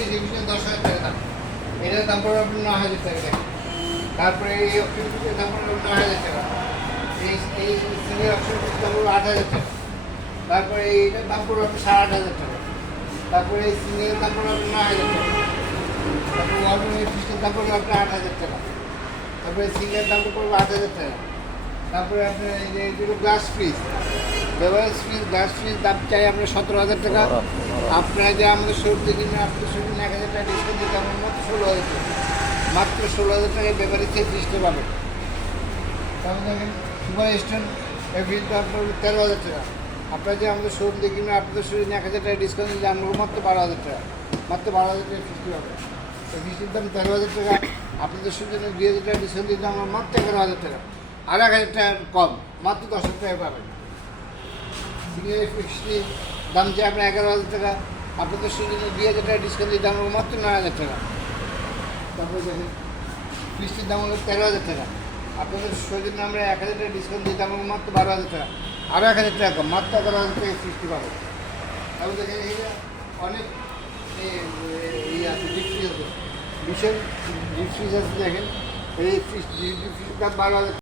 Piece এই পিসের 10,000 টাকা দাম। এটার দাম পড়বে আপনার 9,000 টাকা দেখেন। তারপরে এই অক্ষর পিসের দাম পড়বে 9,000 টাকা। এই সিঙ্গেল অক্ষর পিসের দাম পড়বে 8,000 টাকা। তারপরে এইটার দাম পড়বে আপনার 8,500 টাকা। তারপরে এই সিঙ্গেলের দাম পড়বে আপনার 9,000 টাকা। তারপরে ওয়ালরুম এই পিসের দাম পড়বে আপনার 8,000 টাকা। তারপরে সিঙ্গেল দামটা পড়বে 8,000 টাকা। তারপরে আপনার এই যে এগুলো glass fridge, beverage fridge, glass fridge দাম চাই আপনার 17,000 টাকা। আপনারা যে আমাদের শোরুম থেকে কিনে আপনাদের শোরুম 1,000 টাকা ডিসকাউন্ট দিতে আমার মাত্র 16,000 টাকা। মাত্র 16,000 টাকায় বেভারেজের ফ্রিজটা পাবেন। তারপর দেখেন সুপার স্টোন এই ফ্রিজটা আপনার 13,000 টাকা। আপনারা যে আমাদের শোরুম থেকে কিনে আপনাদের শোরুম 1,000 টাকা ডিসকাউন্ট দিলে আমরা মাত্র 12,000 টাকা। মাত্র 12,000 টাকা ফ্রিজটি পাবেন। এই ফ্রিজটির দাম 13,000 টাকা। আপনাদের শোরুম 2,000 টাকা ডিসকাউন্ট দিতে আমরা মাত্র 11,000 টাকা। আর 1,000 টাকা কম, মাত্র 10,000 টাকা পাবেন। সিঙ্গেল ফিক্সটি দাম চাই আপনার 11,000 টাকা। আপনাদের শোরুম 2,000 টাকা ডিসকাউন্ট দিতে আমরা মাত্র 9,000 টাকা। তারপরে দেখেন ফিক্সটির দাম হলো 13,000 টাকা। আপনাদের শোরুম আমরা 1,000 টাকা ডিসকাউন্ট দিতে আমরা মাত্র 12,000 টাকা। আরও 1,000 টাকা কম, মাত্র 11,000 টাকা ফিক্সটি পাবেন। তারপর দেখেন এইটা অনেক এই আছে ডিপ ফ্রিজ আছে, বিশাল ডিপ ফ্রিজ আছে। দেখেন এই ফ্রিজ ডিপ ফ্রিজের দাম 12,000